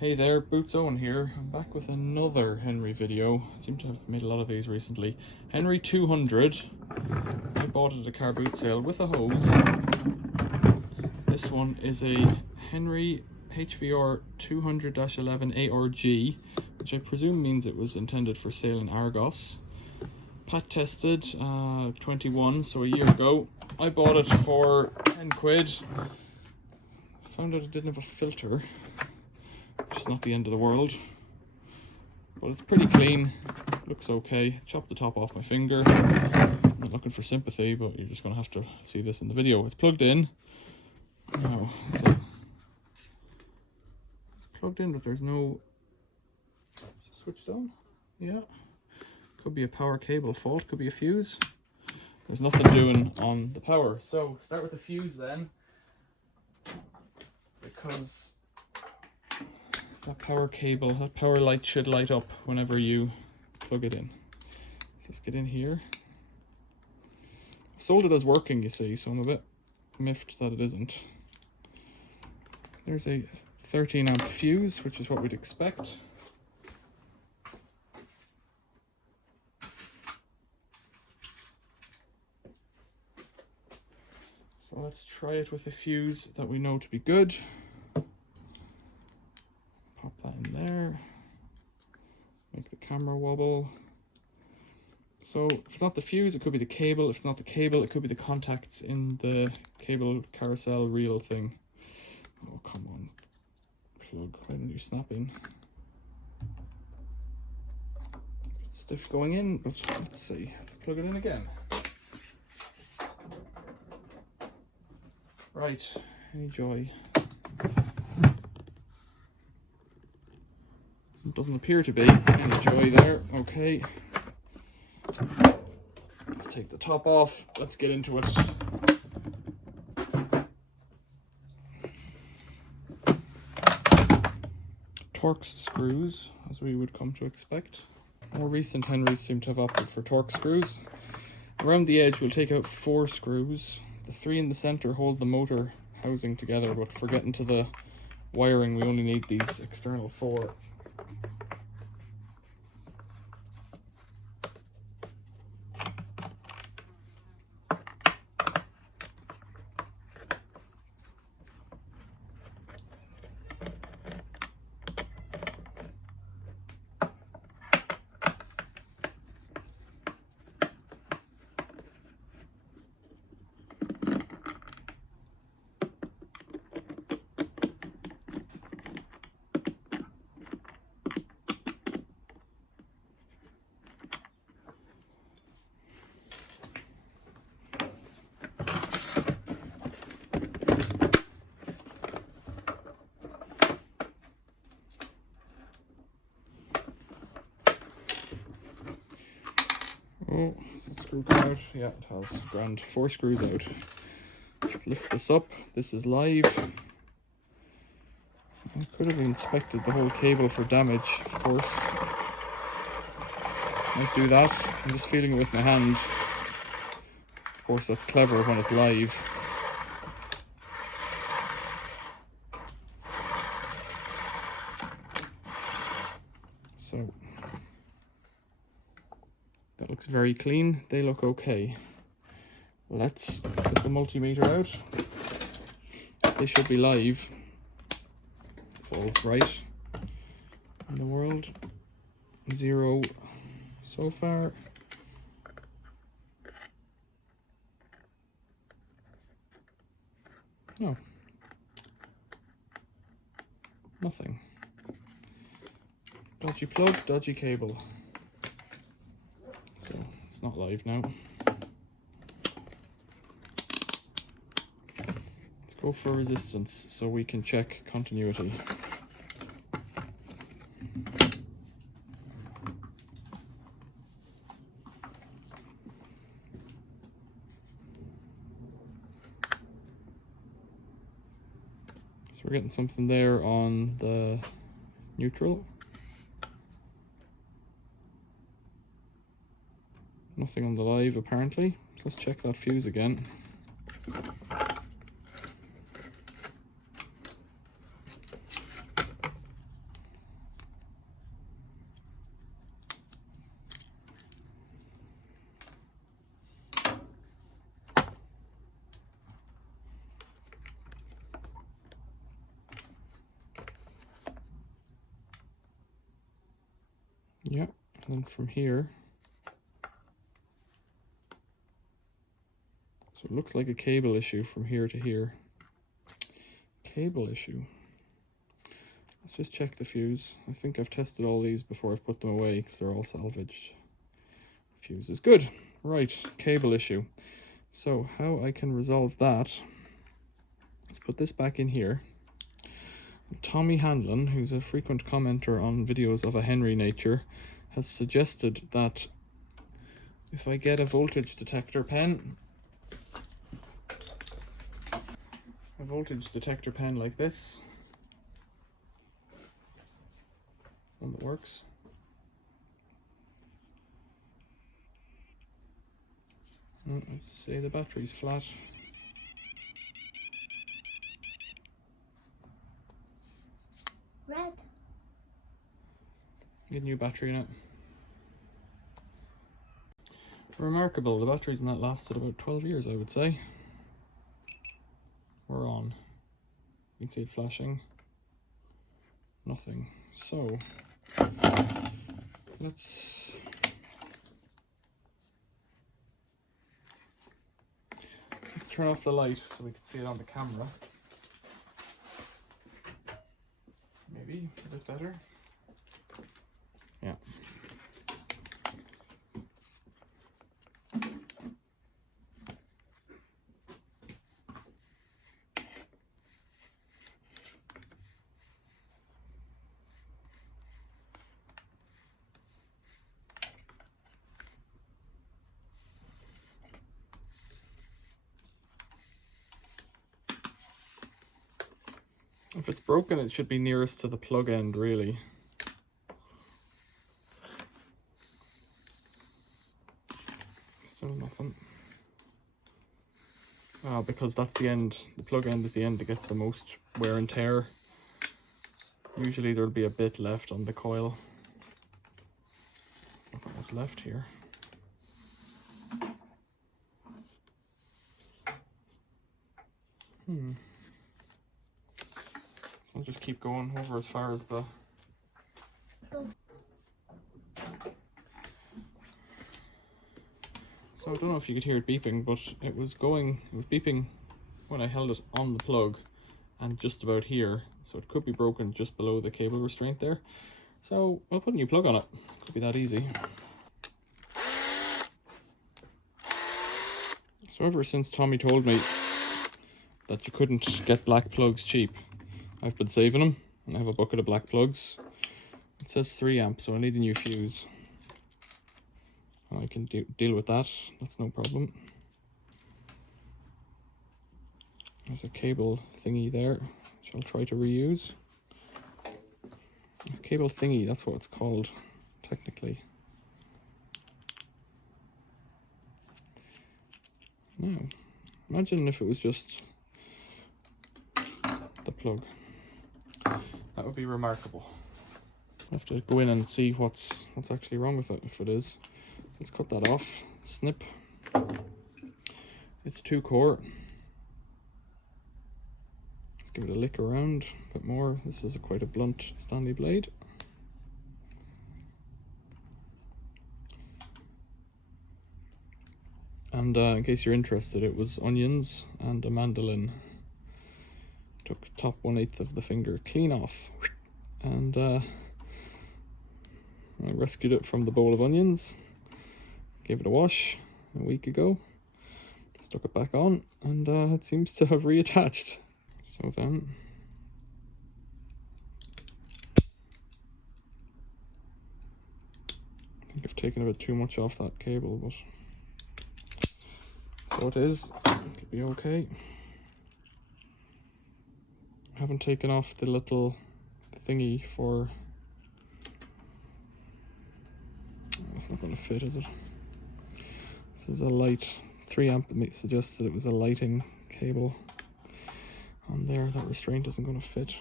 Hey there, Boots Owen here. I'm back with another Henry video. I seem to have made a lot of these recently. Henry 200. I bought it at a car boot sale with a hose. This one is a Henry HVR 200-11 ARG, which I presume means it was intended for sale in Argos. Pat tested 21, so a year ago. I bought it for 10 quid. Found out it didn't have a filter, which is not the end of the world, but it's pretty clean, looks okay. Chopped the top off my finger. I'm not looking for sympathy, but you're just going to have to see this in the video. It's plugged in. Now, so it's plugged in, but there's no switched on. Yeah, could be a power cable fault, could be a fuse. There's nothing doing on the power. So start with the fuse then, because that power cable, that power light should light up whenever you plug it in. So let's get in here. I sold it as working, you see, so I'm a bit miffed that it isn't. There's a 13 amp fuse, which is what we'd expect. So let's try it with a fuse that we know to be good. Pop that in there, make the camera wobble. So if it's not the fuse, it could be the cable. If it's not the cable, it could be the contacts in the cable carousel reel thing. Oh, come on, plug, why don't you snap in? It's stiff going in, but let's see. Let's plug it in again. Right, any joy. Doesn't appear to be any joy there. Okay, let's take the top off. Let's get into it. Torx screws, as we would come to expect. More recent Henrys seem to have opted for Torx screws. Around the edge we'll take out 4 screws. The 3 in the center hold the motor housing together, but for getting to the wiring we only need these external 4. Oh, is that screw come out? Yeah, it has. Grand. 4 screws out. Let's lift this up. This is live. I could have inspected the whole cable for damage, of course. Might do that. I'm just feeling it with my hand. Of course, that's clever when it's live. So that looks very clean. They look okay. Let's get the multimeter out. They should be live. If all's right in the world. 0 so far. No. Nothing. Dodgy plug, dodgy cable. So it's not live now. Let's go for resistance so we can check continuity. So we're getting something there on the neutral. Nothing on the live apparently. So let's check that fuse again. And then from here, so it looks like a cable issue from here to here. Cable issue. Let's just check the fuse. I think I've tested all these before I've put them away because they're all salvaged. Fuse is good. Right, cable issue. So how I can resolve that, let's put this back in here. Tommy Hanlon, who's a frequent commenter on videos of a Henry nature, has suggested that if I get a voltage detector pen, like this, one that works, let's say the battery's flat. Red. Get a new battery in it. Remarkable, the batteries in that lasted about 12 years, I would say. We're on. You can see it flashing. Nothing. So, let's turn off the light so we can see it on the camera. Maybe a bit better. Yeah. If it's broken, it should be nearest to the plug end, really. Still nothing. Because that's the end. The plug end is the end that gets the most wear and tear. Usually there'll be a bit left on the coil. What's left here? So I'll just keep going over as far as the... So I don't know if you could hear it beeping, but it was beeping when I held it on the plug and just about here. So it could be broken just below the cable restraint there. So I'll put a new plug on it. Could be that easy. So ever since Tommy told me that you couldn't get black plugs cheap, I've been saving them, and I have a bucket of black plugs. It says 3 amps, so I need a new fuse. I can deal with that, that's no problem. There's a cable thingy there, which I'll try to reuse. A cable thingy, that's what it's called, technically. Now, imagine if it was just the plug. That would be remarkable. I have to go in and see what's actually wrong with it, if it is. Let's cut that off. Snip. It's 2-core. Let's give it a lick around a bit more. This is quite a blunt Stanley blade. And in case you're interested, it was onions and a mandolin. Took top 1/8 of the finger clean off, and I rescued it from the bowl of onions. Gave it a wash a week ago, stuck it back on, and it seems to have reattached. So then, I think I've taken a bit too much off that cable, but so it is. It'll be okay. I haven't taken off the little thingy for... It's not going to fit, is it? This is a light 3 amp. It suggests that it was a lighting cable on there. That restraint isn't going to fit.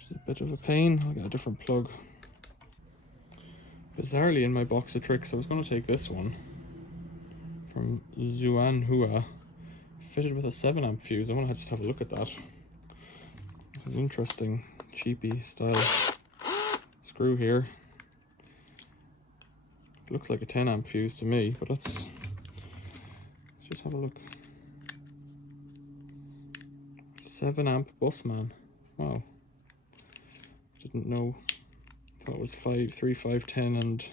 It's a bit of a pain. I'll get a different plug. Bizarrely, in my box of tricks, I was going to take this one from Xuanhua, fitted with a 7 amp fuse. I want to just have a look at that. It's an interesting cheapy style screw here. It looks like a 10 amp fuse to me, but let's just have a look. 7 amp Busman. Wow. Didn't know. Thought it was 5, 3, 5, 10 and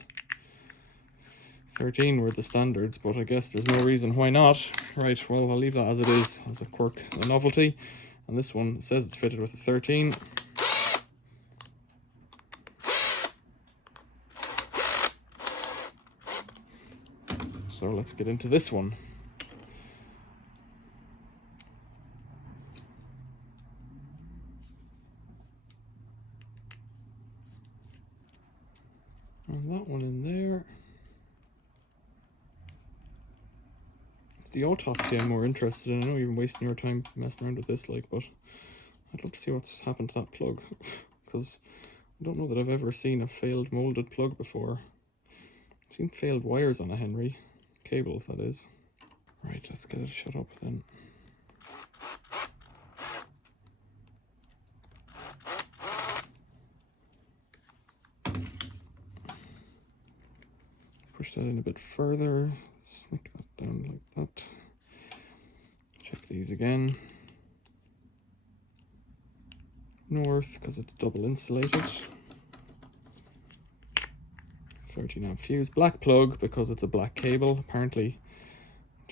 13 were the standards, but I guess there's no reason why not. Right, well, I'll leave that as it is, as a quirk, a novelty. And this one says it's fitted with a 13. So let's get into this one. And that one in there. It's the autopsy I'm more interested in. I know you're wasting your time messing around with this, like, but I'd love to see what's happened to that plug. Because I don't know that I've ever seen a failed molded plug before. I've seen failed wires on a Henry. Cables, that is. Right, let's get it shut up then. Push that in a bit further. Snick that down like that. Check these again. North, because it's double insulated. 13 amp fuse. Black plug, because it's a black cable. Apparently,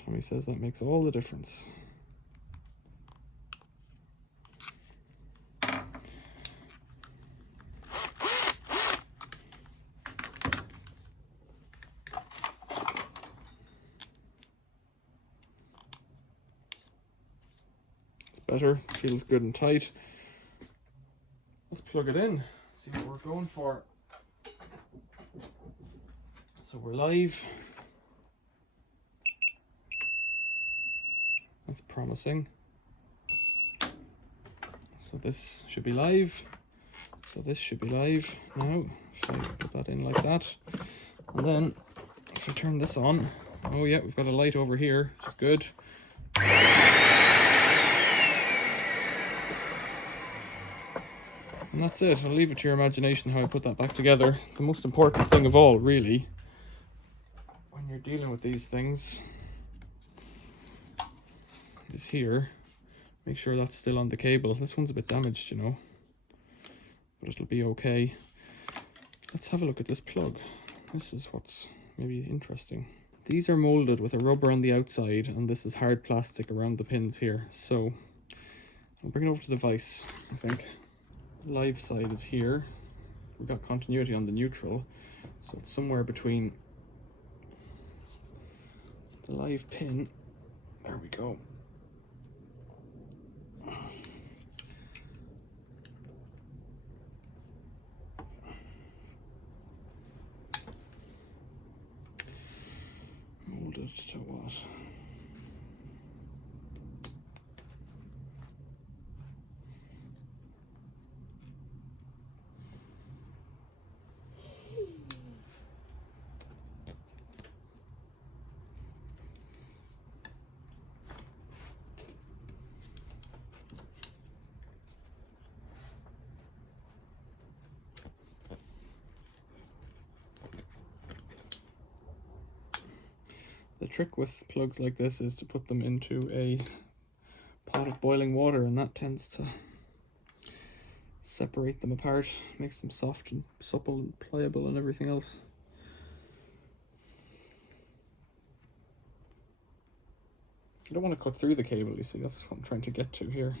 Tommy says that makes all the difference. It's better. Feels good and tight. Let's plug it in. See what we're going for. So we're live. That's promising. So this should be live. So this should be live now. If I put that in like that. And then if I turn this on, oh yeah, we've got a light over here, which is good. And that's it. I'll leave it to your imagination how I put that back together. The most important thing of all, really, when you're dealing with these things, is here. Make sure that's still on the cable. This one's a bit damaged, you know, but it'll be okay. Let's have a look at this plug. This is what's maybe interesting. These are molded with a rubber on the outside, and this is hard plastic around the pins here. So I'll bring it over to the vise, I think. The live side is here. We've got continuity on the neutral, so it's somewhere between the live pin. There we go. Molded to what? The trick with plugs like this is to put them into a pot of boiling water, and that tends to separate them apart, makes them soft and supple and pliable and everything else. You don't want to cut through the cable, you see, that's what I'm trying to get to here.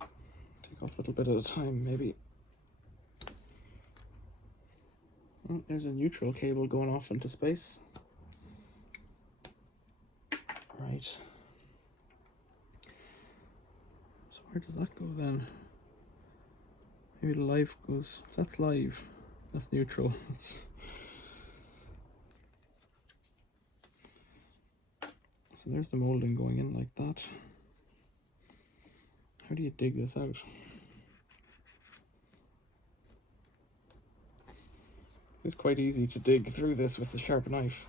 Take off a little bit at a time, maybe. Oh, there's a neutral cable going off into space. Right. So where does that go then? Maybe the live goes, if that's live, that's neutral. So there's the molding going in like that. How do you dig this out? It's quite easy to dig through this with a sharp knife.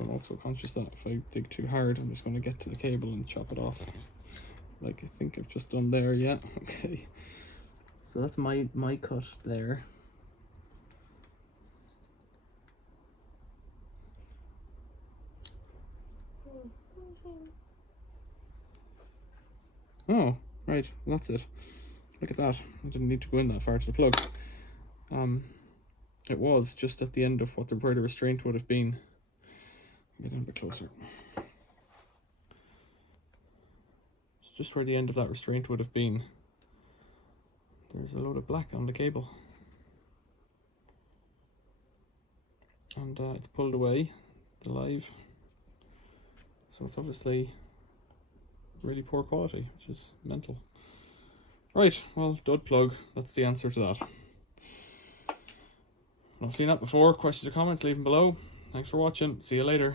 I'm also conscious that if I dig too hard, I'm just going to get to the cable and chop it off. like I think I've just done there. Yeah, okay. So that's my cut there. Oh, right, that's it. Look at that. I didn't need to go in that far to the plug. It was just at the end of where the restraint would have been. Get down a bit closer. It's just where the end of that restraint would have been. There's a load of black on the cable. And it's pulled away, the live. So it's obviously really poor quality, which is mental. Right, well, dud plug. That's the answer to that. Not seen that before. Questions or comments, leave them below. Thanks for watching. See you later.